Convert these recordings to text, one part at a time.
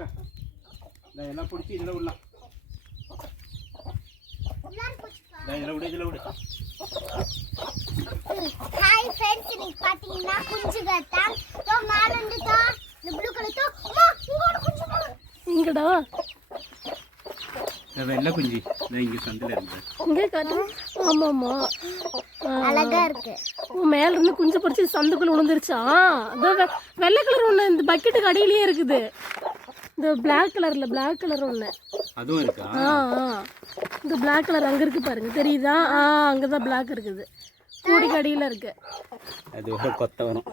வா. இந்த எல்லாம் பிடிச்சி இதில் விடலாம். இதில் விடு இதில் விடு. ஹாய் ஃப்ரெண்ட்ஸ் இன்னைக்கு பாத்தீங்கன்னா குஞ்சு கத்தான் தோ மேல இருந்து தோ இந்த ப்ளூ கலர் தோ. அம்மா இங்கோட குஞ்சு இங்கடா. வெள்ளை குஞ்சு? இந்த இங்கே சந்தில் இருக்குது இங்கே காட்டு. ஆமாம்மா. அழகா இருக்கு. மேல இருந்து குஞ்சு பறிச்சு சந்துக்குள்ள விழுந்துருச்சா அதோ வெள்ளை கலர் ஒன்று இந்த பக்கெட்டுக்கு அடியிலேயே இருக்குது. இந்த பிளாக் கலர்ல பிளாக் கலர் அதுவும் இருக்கா? ஆ ஆ. இந்த பிளாக் கலர் அங்கே இருக்கு பாருங்க. தெரியுதா? ஆ அங்கே தான் பிளாக் இருக்குது. கூடிக்கு அடியில் இருக்கு. அது ஒரு கொத்த வரும்.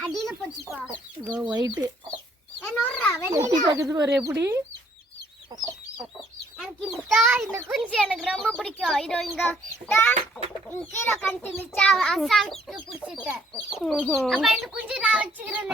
அடியில போச்சுப்பா இதோ எட்டி பக்கத்து பாரு எப்படி? எனக்கு இந்த தா இந்த குஞ்சு எனக்கு ரொம்ப பிடிக்கும். இதோ இங்க தா இங்க கீழே கண்டு மிச்சா அசால்ட்டு பிடிச்சிட்டேன். அப்ப இந்த குஞ்சு நான் வச்சுக்கிறேன்.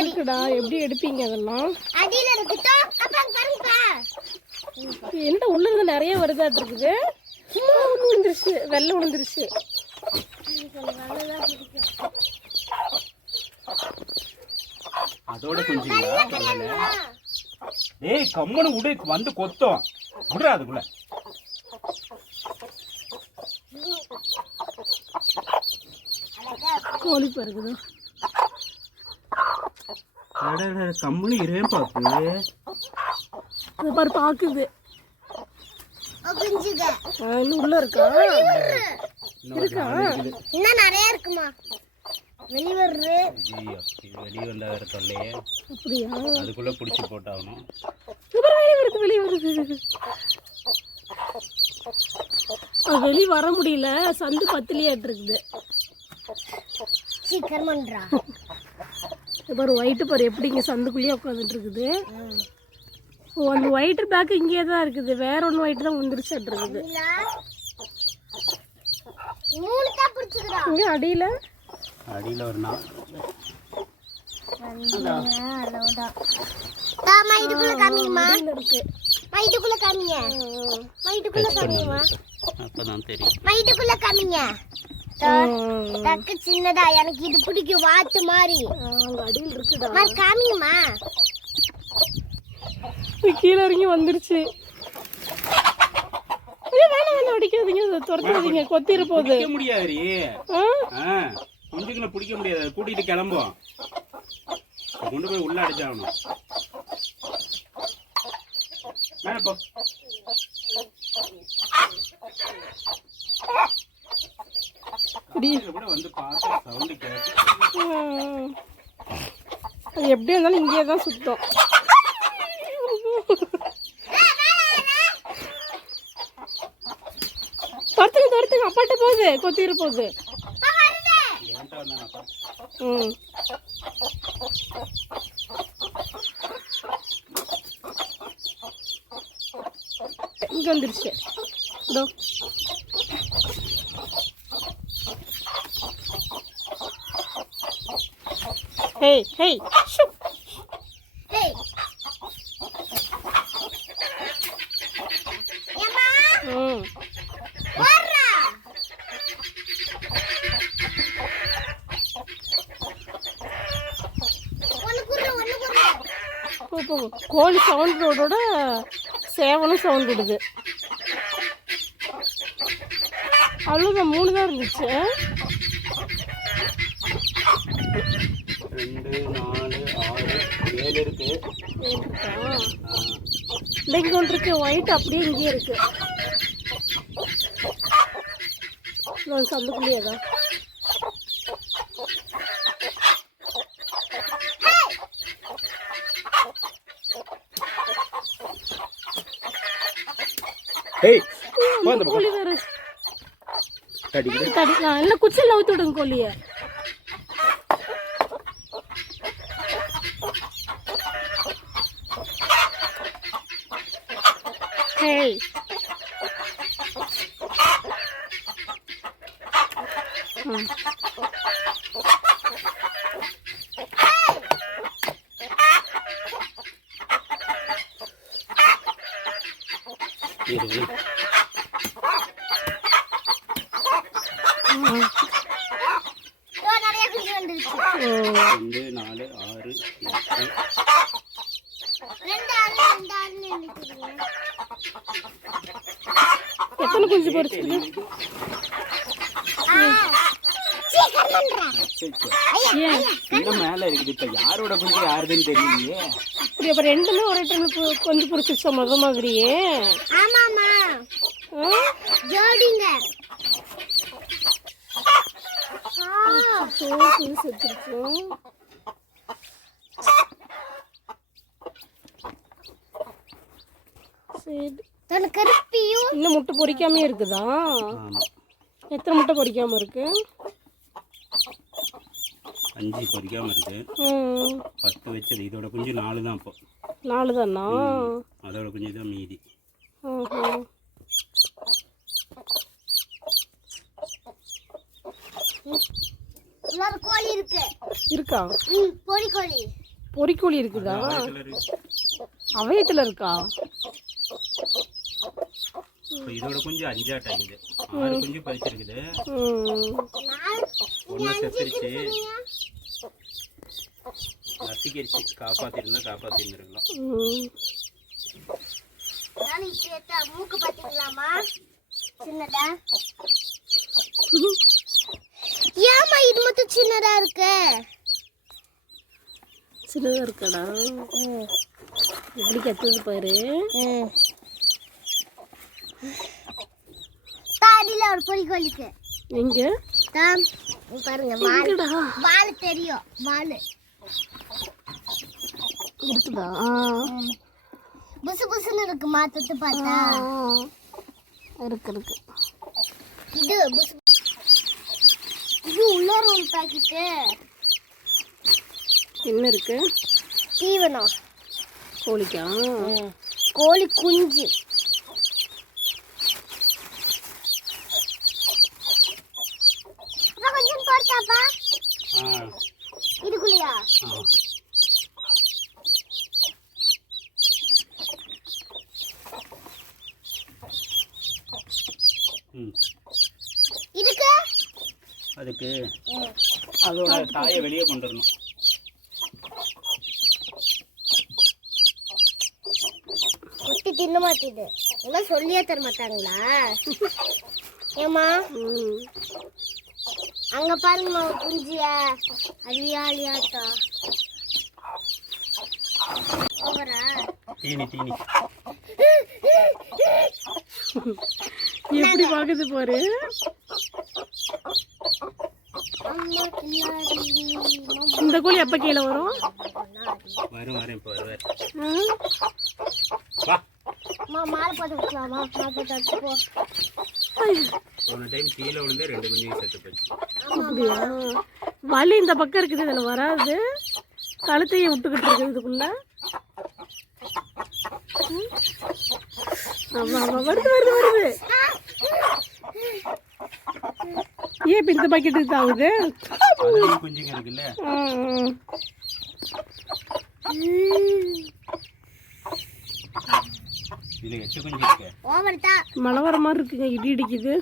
இருக்குடா? எப்படி எடுப்பீங்க அதெல்லாம்? அடியில இருக்குதோ அப்ப அங்க பாருங்கப்பா என்ன உள்ள இருந்து நிறைய வருதாட்டு இருக்குது. சும்மா ஒன்று விழுந்துருச்சு. வெள்ளை விழுந்துருச்சு. அதோட பரவாயில்ல. ஏய் கம்மனு விடு வந்து கொத்தம். விடுறா அதுக்குள்ள. கோழி பறக்குதோ கம்மனு இருவேன் பாப்பு அது பாரு பாக்குது. உள்ள இருக்கா? இருக்கா. இன்னும் நிறைய இருக்குமா? வெளிவர்று ஐயோ இது வெளியே வந்தா வேற தொல்லையே. அப்படியா? அதுக்குள்ள பிடிச்சி போட்டாகணும். வெளிய வருது வெளிய வருது. அது வெளிய வர முடியல. சந்து பத்துலயாட்டு இருக்குது சீக்கிரம் இது பாரு ஒயிட்டு பாரு எப்படி இங்கே சந்துக்குள்ளேயே உட்காந்துட்டு இருக்குது. ஓ அந்த ஒயிட் பேக் இங்கே தான் இருக்குது. வேற ஒன்று ஒயிட் தான் வந்துருச்சாட்டு இருக்குது. மூணு தான் பிடிச்சிக்கிறா இங்கே அடியில்? அடியில் ஒரு நாள் இதுக்குள்ள காமிங்கம்மா. இதுக்குள்ள காமிங்க. இதுக்குள்ள காமிங்கம்மா. அப்பதான் தெரியும். மா இதுக்குள்ள காமிங்க. தக்கு சின்னதா. எனக்கு இது பிடிக்கும். வாத்து மாதிரி. அங்கே அடியில் இருக்குடா. மா காமிங்கம்மா. கீழே இறங்கி வந்துருச்சு. வேணாம் வேணாம் அடிக்காதீங்க. துரத்தாதீங்க கொத்திர போகுது. முடியாது குஞ்சுங்களை பிடிக்க முடியாது. கூட்டிட்டு கிளம்பும் கொண்டு போய் உள்ள அடிச்சாகணும். அது எப்படி இருந்தாலும் இங்கேயே தான் சுத்தம். துரத்துங்க துரத்துங்க அப்பாட்ட போகுது. கொத்திர போகுது ஏன்டா வந்தானப்பா ம் இங்க வந்துருச்சு இதோ ஹேய் ஹேய் ஷூ ஏய் ஏம்மா ம் ஓடுறா ஒண்ணு குடுற ஒண்ணு குடுற போ, போ, போ. கோழி சவுண்டோட சேவலும் சவுண்ட் விடுது. அவ்வளோதான் மூணு தான் இருந்துச்சு. ரெண்டு நாலு ஆறு ஏழு இருக்கு. இங்கே ஒன்று ஒயிட் அப்படியே இங்கேயே இருக்கு. சந்துக்குள்ளேயே தான் ஏய் போ அந்த பக்கம் கோழி வேறு. கடிக்குது தடிக்கலாம் இல்லை குச்சியில் ஊற்றி விடுங்க கோழியை? ஹேய் ம். இரு, இரு. ம். இதோ நிறைய குஞ்சு வந்துருச்சு ஓ ரெண்டு நாலு ஆறு எத்தனை குஞ்சு இன்னும் மேல இருக்குது இப்ப யாரோட குஞ்சு யாருதுன்னு தெரியலையே இப்படி அப்போ ரெண்டுமே ஒரே டைம் கொஞ்சம் பொரிச்சிச்சா முத மாதிரியே? ஜோடிங்க. செத்துருச்சு சரி தன் கருப்பியும் இன்னும் முட்டை பொரிக்காமே இருக்குதா? ஆமா. எத்தனை முட்டை பொரிக்காம இருக்கு? அஞ்சு பொரிக்காம இருக்கு. பத்து வச்சது. இதோட குஞ்சு நாலு தான் இப்போ. நாலு தானா? அதோட குஞ்சு தான் மீதி. இன்னொரு கோழி இருக்கு. இருக்கா? ம் பொடி கோழி. பொறிக்கோழி இருக்குதா? அவயத்துல இருக்கா? இதோட குஞ்சு அஞ்சாட்டம் இது. ஆறு குஞ்சு பறிச்சிருக்குது. ஒன்று செத்துருச்சு. நசுக்கிருச்சு காப்பாத்திருந்தா காப்பாத்திருந்துருக்கலாம். மூக்கு பாத்தீங்களாமா சின்னதா? ஏமா இது மட்டும் சின்னதா இருக்கு? சின்னதா இருக்காடா. எப்படி கத்துது பாரு. தாடியில ஒரு பொடி கோழிக்கு. எங்க? பாருங்க வால். எங்கடா? வால் தெரியும் வால். இருக்குதா? புசு புசுன்னு இருக்கு மாத்தத்து பார்த்தா. இருக்கு இருக்கு. இது புசு இது உள்ளார ஒரு பாக்கெட்டு. என்ன இருக்கு? தீவனம். கோழிக்கா? கோழி குஞ்சு. கொஞ்சம் போட்டாப்பா இதுக்குள்ளயா ஆ ம் இதுக்கு அதுக்கு அதோட தாயை வெளியே கொண்டு வரணும். கொட்டி தின்ன. மாட்டேது இதெல்லாம் சொல்லியே தர மாட்டாங்களா? ஏமா அங்க பாருங்கம்மா குஞ்சிய. அழியா ஓவரா? தீனி தீனி. எப்படி பாக்குது பாரு அம்மா பின்னாடி இந்த கோழி எப்ப கீழே வரும். வரும் வரேன் இப்போ வருவார் மாலை போட்டு வைக்கலாமா மாலை போட்டு வச்சு போ. போன டைம் கீழே விழுந்து ரெண்டு குஞ்சு செத்து போச்சு. அப்படியா? வலி இந்த பக்கம் இருக்குது இதுல வராது. கழுத்தையே விட்டுக்கிட்டு இருக்குது இதுக்குள்ள. ம். ஆமா ஆமா வருது வருது வருது. ஏன் இப்ப இந்த தாவுது அதுலயும் குஞ்சுங்க இருக்குல்ல ஆ, ஆ. இதுல எட்டு குஞ்சு இருக்கு ஓவர் தான் மழை வர மாதிரி இருக்குங்க இடி இடிக்குது.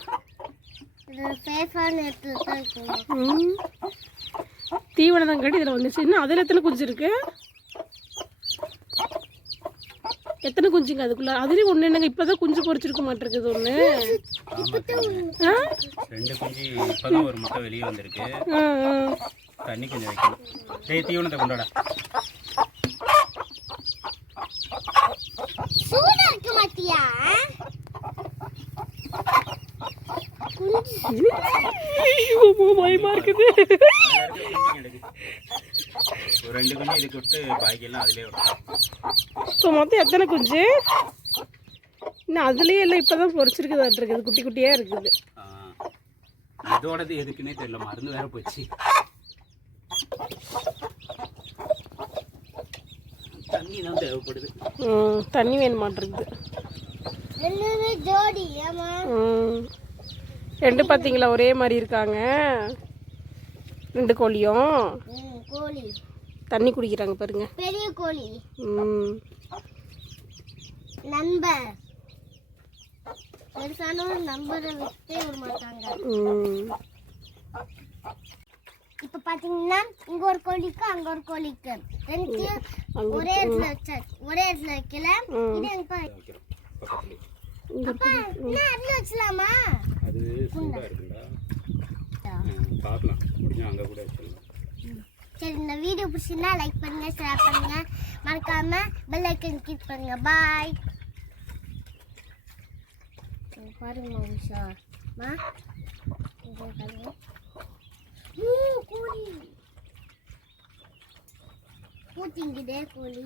தீவனம் தான் கட்டி இதில் வந்துச்சு. இன்னும் அதில் எத்தனை குஞ்சு இருக்கு? எத்தனை குஞ்சுங்க அதுக்குள்ள? அதுலேயும் ஒன்று என்னங்க? இப்போதான் குஞ்சு பொரிச்சிருக்க மாட்டிருக்குது. ஆ? ரெண்டு குஞ்சு இப்பதான் ஒரு முட்டை வெளியே வந்திருக்கு. தண்ணி கொஞ்சம் வைக்கணும். டேய் தீவனத்தை கொண்டாடா. சூடா இருக்க மாட்டியா? ஐயோ, பயமா இருக்குது அதுல இருக்க குஞ்சுங்க எடுக்கு. ஒரு ரெண்டு குஞ்சு இதுக்கு விட்டு பாக்கியெல்லாம் அதிலே விட்டோம் இப்போ மொத்தம் எத்தனை குஞ்சு? இன்னும் அதுலேயே எல்லாம் இப்போ தான் பொரிச்சிருக்குதாட்டு இருக்குது. குட்டி குட்டியாக இருக்குது. இதோடது எதுக்குன்னே தெரியல மருந்து வேற போச்சு. தண்ணி தான் தேவைப்படுது. ம், தண்ணி வேணுமாட்டிருக்குது. ரெண்டு பார்த்தீங்களா ஒரே மாதிரி இருக்காங்க. ரெண்டு கோழியும். ம், கோழி. தண்ணி குடிக்கிறாங்க பாருங்க. பெரிய கோழி. ம். நண்பர். பெருசான ஒரு நம்பரை விட்டே விட மாட்டாங்க. ம். இப்ப பாத்தீங்கன்னா இங்க ஒரு கோழிக்கு அங்க ஒரு கோழிக்கு. ரெண்டு அங்க ஒரே இடத்துல வச்சா ஒரே இடத்துல வைக்கல. இது எங்க அப்பா அதுல வச்சலாமா? அது பார்க்கலாம் முடிஞ்சா அங்க கூட வச்சிடலாம் சரி இந்த வீடியோ பிடிச்சிருந்தா லைக் பண்ணுங்க ஷேர் பண்ணுங்க. மறக்காம பெல் ஐக்கன் கிளிக் பண்ணுங்க. பாய் பாருங்க உஷா மா பாருங்க. கோழி. பூத்திங்குதே கோழி.